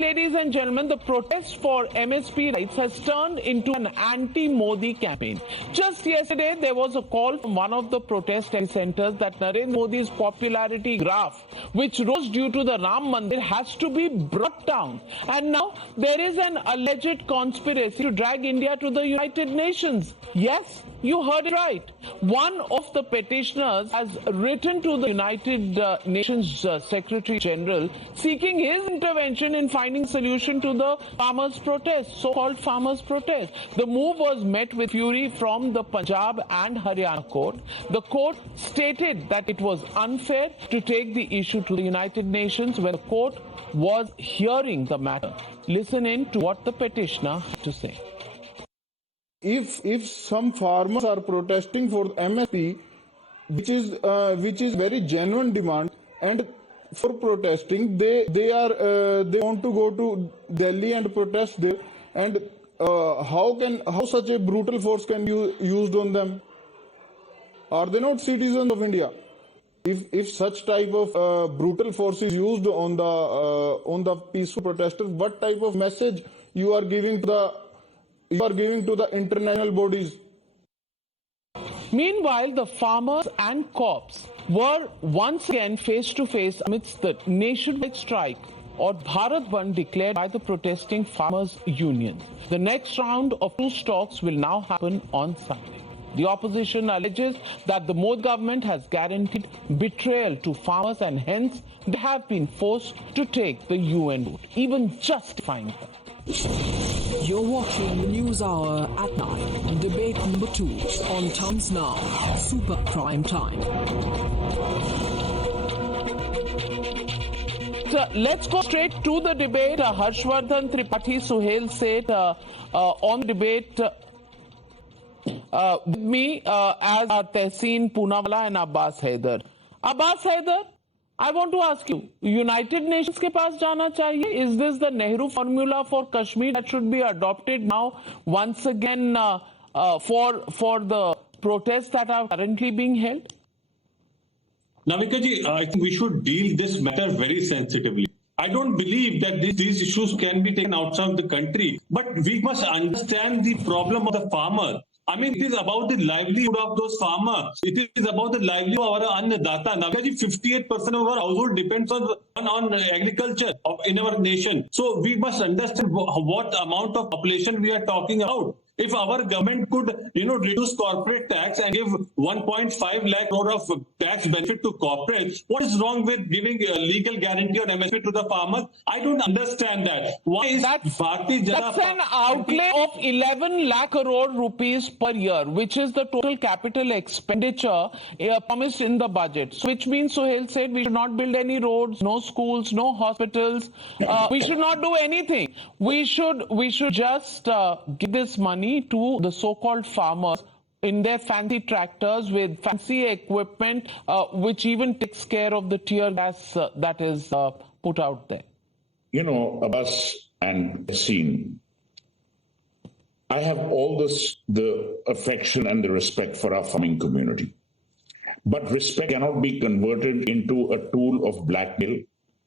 Ladies and gentlemen, the protest for MSP rights has turned into an anti-Modi campaign. Just yesterday, there was a call from one of the protest centers that Narendra Modi's popularity graph, which rose due to the Ram Mandir, has to be brought down. And now there is an alleged conspiracy to drag India to the United Nations. Yes, you heard it right. One of the petitioners has written to the United Nations Secretary General seeking his intervention in finding solution to the farmers' protest, so-called farmers' protest. The move was met with fury from the Punjab and Haryana court. The court stated that it was unfair to take the issue to the United Nations when the court was hearing the matter. Listen in to what the petitioner had to say. If some farmers are protesting for MSP, which is very genuine demand, and for protesting they want to go to Delhi and protest there, and how such a brutal force can be used on them? Are they not citizens of India? If such type of brutal force is used on the peaceful protesters, what type of message you are giving to the international bodies? Meanwhile, the farmers and co-ops were once again face to face amidst the nationwide strike or Bharat Bandh declared by the protesting farmers' unions. The next round of truce talks will now happen on Sunday. The opposition alleges that the Modi government has guaranteed betrayal to farmers and hence they have been forced to take the UN route, even justifying that. You're watching the News Hour at 9, debate number 2 on Times Now, Super Prime Time. So let's go straight to the debate. Harshvardhan Tripathi, Suhel Seth on the debate with me as Tehseen Poonawala and Abbas Haider. Abbas Haider, I want to ask you, United Nations के पास जाना चाहिए? Is this the Nehru formula for Kashmir that should be adopted now once again for the protests that are currently being held? Navika ji, I think we should deal this matter very sensitively. I don't believe that these issues can be taken outside the country, but we must understand the problem of the farmer. I mean, it is about the livelihood of those farmers. It is about the livelihood of our annadata. Navika ji, 58% of our household depends on agriculture in our nation. So we must understand what amount of population we are talking about. If our government could, reduce corporate tax and give 1.5 lakh crore of tax benefit to corporates, what is wrong with giving a legal guarantee on MSP to the farmers? I don't understand that. Why is Bharatiya Janata That's an outlay of 11 lakh crore rupees per year, which is the total capital expenditure promised in the budget. So which means, Suhel said, we should not build any roads, no schools, no hospitals. We should not do anything. We should just give this money to the so-called farmers in their fancy tractors with fancy equipment, which even takes care of the tear gas that is put out there. Abbas and Tehseen, I have all the affection and the respect for our farming community. But respect cannot be converted into a tool of blackmail,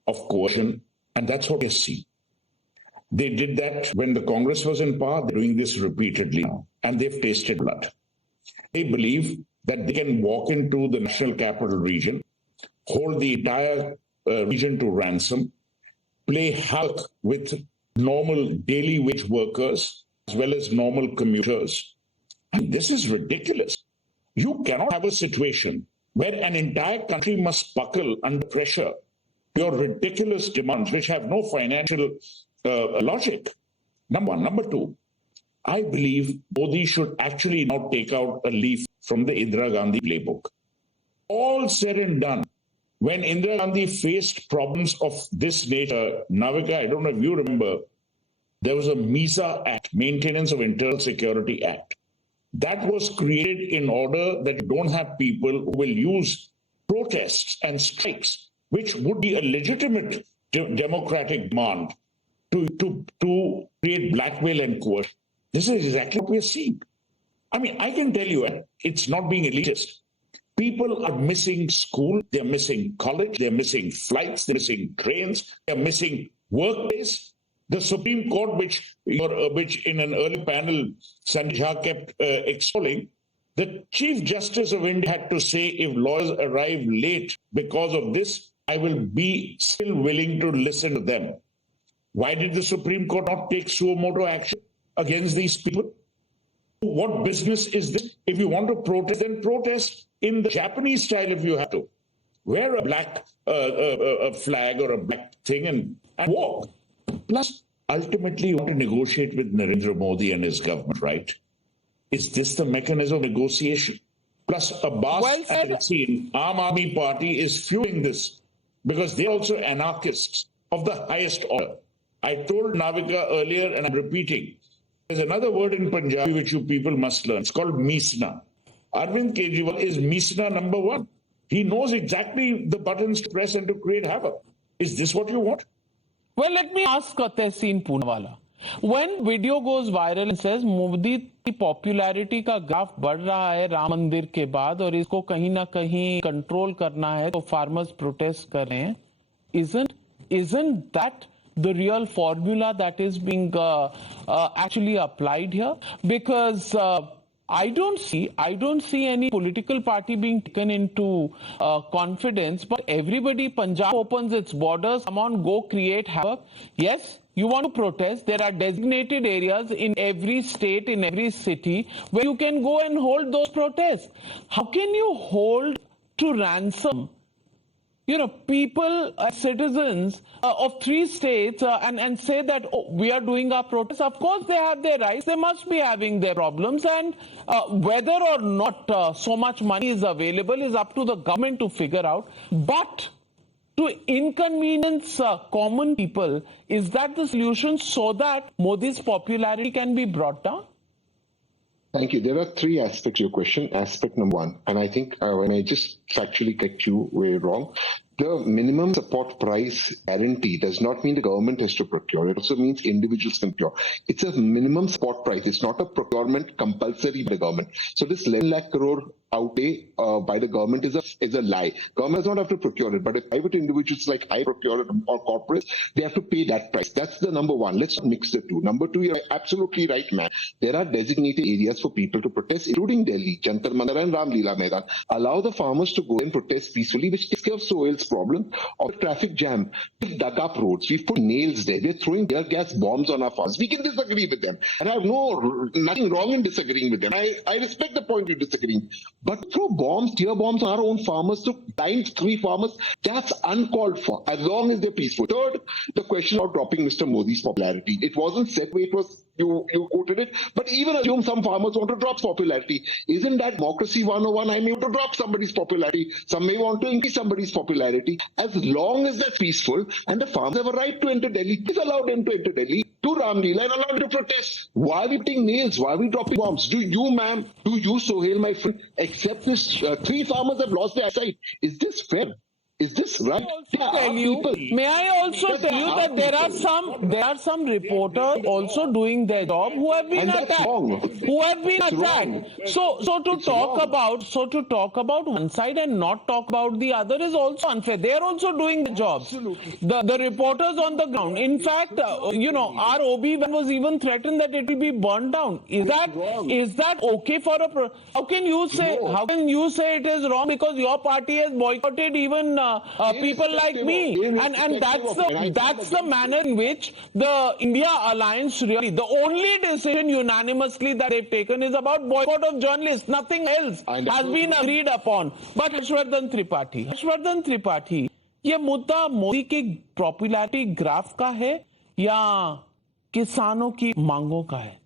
of coercion, and that's what we see. They did that when the Congress was in power. They're doing this repeatedly now, and they've tasted blood. They believe that they can walk into the national capital region, hold the entire region to ransom, play havoc with normal daily wage workers as well as normal commuters. And this is ridiculous. You cannot have a situation where an entire country must buckle under pressure. Your ridiculous demands, which have no financial logic. Number one. Number two, I believe Modi should actually now take out a leaf from the Indira Gandhi playbook. All said and done, when Indira Gandhi faced problems of this nature, Navika, I don't know if you remember, there was a MISA Act, Maintenance of Internal Security Act. That was created in order that you don't have people who will use protests and strikes, which would be a legitimate democratic demand, to create blackmail and coercion. This is exactly what we are seeing. I mean, I can tell you, and it's not being elitist, people are missing school, they're missing college, they're missing flights, they're missing trains, they're missing workplace, The Supreme Court, which in an early panel Sanjay Jha kept extolling, the Chief Justice of India had to say, if lawyers arrive late because of this, I will be still willing to listen to them. Why did the Supreme Court not take suo motu action against these people? What business is this? If you want to protest, then protest in the Japanese style if you have to. Wear a black a flag or a black thing and walk. Plus, ultimately, you want to negotiate with Narendra Modi and his government, right? Is this the mechanism of negotiation? Plus, Abbas and Yasin, Aam Aadmi Party is fueling this because they're also anarchists of the highest order. I told Navika earlier, and I'm repeating, there's another word in Punjabi which you people must learn. It's called Meesna. Arvind Kejriwal is Meesna number one. He knows exactly the buttons to press and to create havoc. Is this what you want? Well, let me ask Tehseen Poonawala. When video goes viral and says Modi की popularity का graph बढ़ रहा है राम मंदिर के बाद और इसको कहीं ना कहीं कंट्रोल करना है तो फार्मर्स प्रोटेस्ट कर रहे हैं, isn't that the real formula that is being actually applied here? Because I don't see any political party being taken into confidence, but everybody, Punjab opens its borders, come on, go create havoc. Yes, you want to protest. There are designated areas in every state, in every city, where you can go and hold those protests. How can you hold to ransom people, citizens of 3 states and say that we are doing our protests? Of course, they have their rights. They must be having their problems. And whether or not so much money is available is up to the government to figure out. But to inconvenience common people, is that the solution so that Modi's popularity can be brought down? Thank you. There are 3 aspects to your question. Aspect number 1, and I think when I just factually correct you, we're wrong. The minimum support price guarantee does not mean the government has to procure. It also means individuals can procure. It's a minimum support price. It's not a procurement compulsory by the government. So this 11 lakh crore outlay by the government is a lie. Government does not have to procure it, but if private individuals like I procure it or corporates, they have to pay that price. That's the number 1. Let's not mix the two. Number 2, you're absolutely right, man. There are designated areas for people to protest, including Delhi, Jantar Mandir and Ramlila Maidan. Allow the farmers to go and protest peacefully, which takes care of Suhel's problem of traffic jam. We've dug up roads. We've put nails there. We're throwing tear gas bombs on our farmers. We can disagree with them. And I have nothing wrong in disagreeing with them. I respect the point you're disagreeing. But throw bombs, tear bombs on our own farmers, to 3 farmers, that's uncalled for, as long as they're peaceful. Third, the question of dropping Mr. Modi's popularity. It wasn't said where it was, you quoted it, but even assume some farmers want to drop popularity. Isn't that democracy 101? I may want to drop somebody's popularity. Some may want to increase somebody's popularity. As long as that's peaceful and the farmers have a right to enter Delhi, please allow them to enter Delhi to Ramlila and allow them to protest. Why are we putting nails? Why are we dropping bombs? Do you, ma'am, do you, Suhel, my friend, accept this? 3 farmers have lost their eyesight. Is this fair? Is this right? May I also tell you that there are some reporters also doing their job who have been attacked. So to talk about one side and not talk about the other is also unfair. They are also doing the job. The reporters on the ground. In fact, our OB was even threatened that it will be burned down. Is that okay for a? How can you say it is wrong because your party has boycotted even people like me, and that's the manner in which the India Alliance really, the only decision unanimously that they've taken is about boycott of journalists. Nothing else has been agreed upon. But Harshvardhan Tripathi, ये मुद्दा मोदी की popularity graph का है या किसानों की मांगों का है?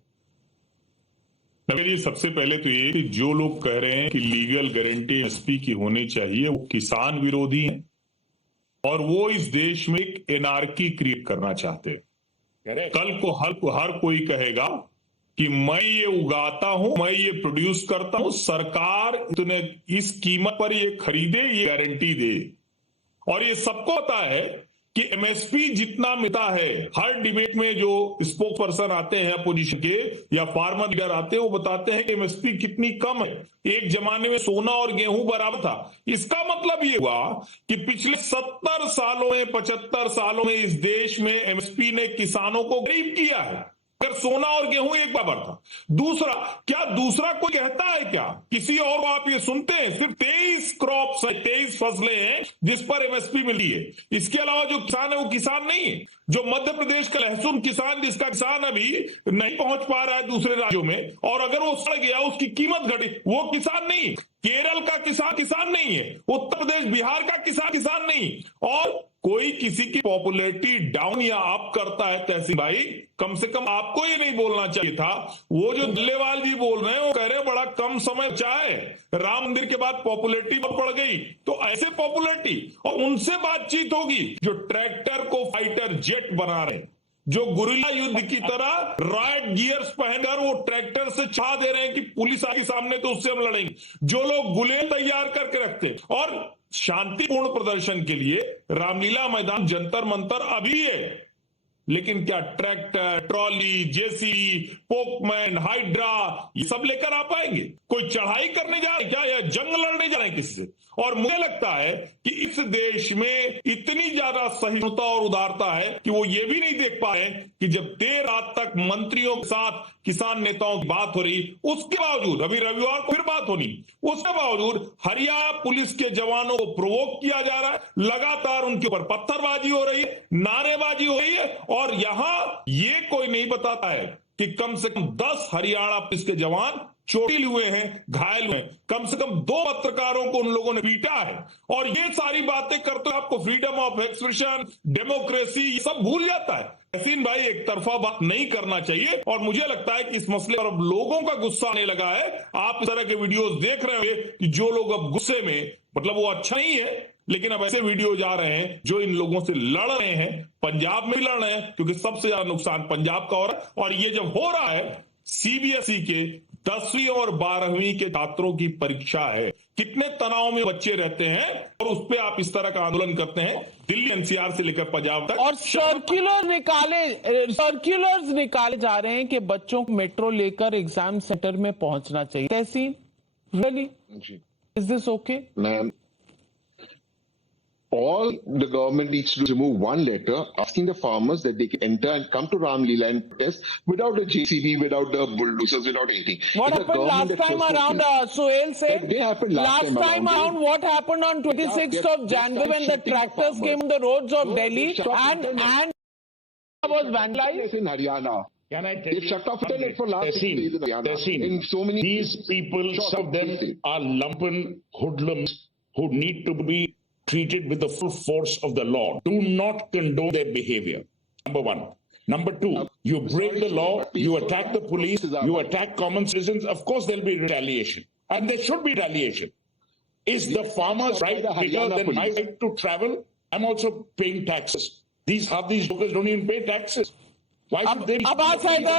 नवीन, सबसे पहले तो ये कि जो लोग कह रहे हैं कि लीगल गारंटी एमएसपी की होनी चाहिए, वो किसान विरोधी हैं और वो इस देश में एक एनार्की क्रिएट करना चाहते हैं। कल को हर कोई कहेगा कि मैं ये उगाता हूं, मैं ये प्रोड्यूस करता हूं, सरकार इतने इस कीमत पर ये खरीदे, ये गारंटी दे। और ये सबको पता है कि एमएसपी जितना मिलता है, हर डिबेट में जो स्पोक पर्सन आते हैं अपोजिशन के या फार्मर लीडर आते हैं, वो बताते हैं कि एमएसपी कितनी कम है। एक जमाने में सोना और गेहूं बराबर था। इसका मतलब ये हुआ कि पिछले 70 सालों में 75 सालों में इस देश में एमएसपी ने किसानों को गरीब किया है, अगर सोना और गेहूं एक बराबर था। दूसरा, क्या दूसरा कोई कहता है क्या? किसी और को आप ये सुनते हैं? सिर्फ 23 क्रॉप्स है, 23 फसलें हैं जिस पर एमएसपी मिली है। इसके अलावा जो किसान है वो किसान नहीं है। जो मध्य प्रदेश का लहसुन किसान, जिसका किसान अभी नहीं पहुंच पा रहा है दूसरे राज्यों में, और अगर वो सड़ गया, उसकी कीमत घटी, वो किसान नहीं। केरल का किसान किसान नहीं है। उत्तर प्रदेश बिहार का किसान नहीं। और कोई किसी की पॉपुलैरिटी डाउन या अप करता है तहसीन भाई, कम से कम आपको ये नहीं बोलना चाहिए था। वो जो दिल्लेवाल जी बोल रहे हैं, वो कह रहे हैं बड़ा कम समय चाहे, राम मंदिर के बाद पॉपुलैरिटी बहुत बढ़ गई, तो ऐसे पॉपुलैरिटी और उनसे बातचीत होगी जो ट्रैक्टर को फाइटर जेट बना रहे हैं, जो गुरिल्ला युद्ध की तरह राइट गियर्स पहनकर वो ट्रैक्टर से छा दे रहे हैं कि पुलिस आगे सामने तो उससे हम लड़ेंगे। जो लोग गुलेल तैयार करके रखते हैं और शांतिपूर्ण प्रदर्शन के लिए रामलीला मैदान, जंतर मंतर अभी है, लेकिन क्या ट्रैक्टर, ट्रॉली, जेसीबी, पोकमैन, हाइड्रा ये सब लेकर आ पाएंगे? कोई चढ़ाई करने जा रहे क्या, या जंग लड़ने जा रहे हैं किसी से? और मुझे लगता है कि इस देश में इतनी ज्यादा सहिष्णुता और उदारता है कि वो ये भी नहीं देख पाए कि जब देर रात तक मंत्रियों के साथ किसान नेताओं की बात हो रही, उसके बावजूद, अभी रविवार को फिर बात होनी, उसके बावजूद हरियाणा पुलिस के जवानों को प्रोवोक किया जा रहा है, लगातार उनके ऊपर पत्थरबाजी हो रही है, नारेबाजी हो रही है, और यहां ये कोई नहीं बताता है कि कम से कम 10 हरियाणा पुलिस के जवान चोटिल हुए हैं, घायल हुए हैं, कम से कम 2 पत्रकारों को उन लोगों ने पीटा है। और ये सारी बातें करते आपको फ्रीडम ऑफ एक्सप्रेशन, डेमोक्रेसी, ये सब भूल जाता है। तहसीन भाई, एक तरफा बात नहीं करना चाहिए, और मुझे लगता है कि इस मसले पर अब लोगों का गुस्सा आने लगा है। आप इस तरह के वीडियोस देख रहे होंगे कि जो लोग अब गुस्से में, मतलब वो अच्छा नहीं है, लेकिन अब ऐसे वीडियो जा रहे हैं जो इन लोगों से लड़ रहे हैं। पंजाब में भी लड़ रहे हैं क्योंकि सबसे ज्यादा नुकसान पंजाब का हो रहा है। और ये जब हो रहा है, सीबीएसई के 10वीं और 12वीं के छात्रों की परीक्षा है, कितने तनाव में बच्चे रहते हैं, और उस पर आप इस तरह का आंदोलन करते हैं, दिल्ली एनसीआर से लेकर पंजाब तक। और सर्कुलर्स निकाले जा रहे हैं कि बच्चों को मेट्रो लेकर एग्जाम सेंटर में पहुंचना चाहिए। Tahseen, really is this okay? Ma'am, all the government needs to remove one letter asking the farmers that they can enter and come to Ramlila and protest without a JCB, without the bulldozers, without anything. What happened last time around, Suhel Seth? They happened last time around. What happened on 26th of January when the tractors came on the roads of Delhi and was vandalized? In Haryana. Can I tell you? Shut off internet for last 6 days in Haryana. In so many these people, some of them are lumpen hoodlums who need to be treated with the full force of the law. Do not condone their behavior. Number one. Number two, you break the law, you attack the police, you attack common citizens. Of course, there'll be retaliation. And there should be retaliation. Is the farmer's right bigger than my right to travel? I'm also paying taxes. Half these jokers don't even pay taxes. Why should they? Abbas Haider,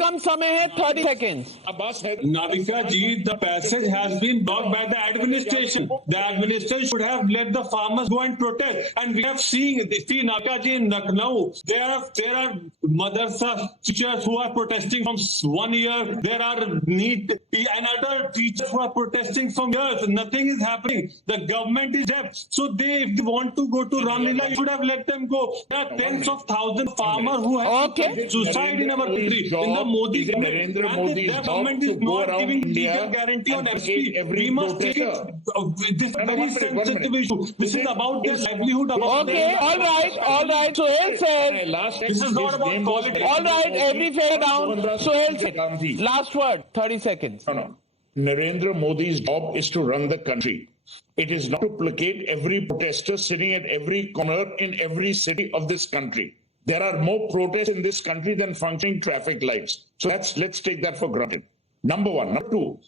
कम समय है, 30 seconds. Navika ji, the passage has been blocked by the administration. The administration should have let the farmers go and protest. And we have seen, Navika ji, in Lucknow, there are madrasa teachers who are protesting from 1 year. There are and other teachers who are protesting from years. Nothing is happening. The government is deaf. So if they want to go to Ramlila, you should have let them go. There are tens of thousands of farmers who have committed suicide in our country. In the Modi government, and the government is not giving legal guarantee on SP. We must take it. This very sensitive issue. This is about their livelihood. Okay, all right. Suhel Seth. This is not about politics. All right, every fair down. Suhel Seth. Last word, 30 seconds. No. Narendra Modi's job is to run the country. It is not to placate every protester sitting at every corner in every city of this country. There are more protests in this country than functioning traffic lights. So let's take that for granted. Number one. Number two,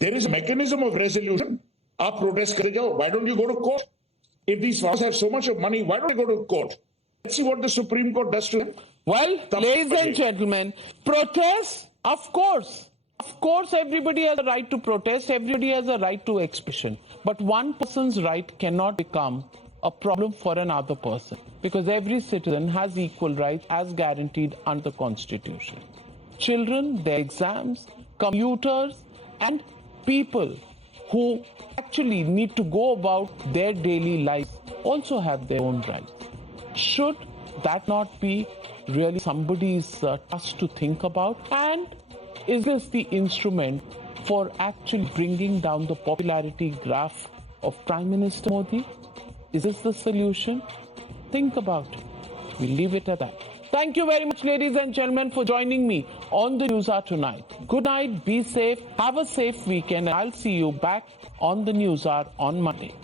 there is a mechanism of resolution. Aap protest kare jao. Why don't you go to court? If these farmers have so much of money, why don't they go to court? Let's see what the Supreme Court does to them. Well, ladies and gentlemen, protest, of course. Of course, everybody has a right to protest. Everybody has a right to expression. But one person's right cannot become a problem for another person, because every citizen has equal rights as guaranteed under the Constitution. Children, their exams, commuters, and people who actually need to go about their daily life also have their own rights. Should that not be really somebody's task to think about? And is this the instrument for actually bringing down the popularity graph of Prime Minister Modi? Is this the solution? Think about it. We'll leave it at that. Thank you very much, ladies and gentlemen, for joining me on the Newshour tonight. Good night, be safe, have a safe weekend, and I'll see you back on the Newshour on Monday.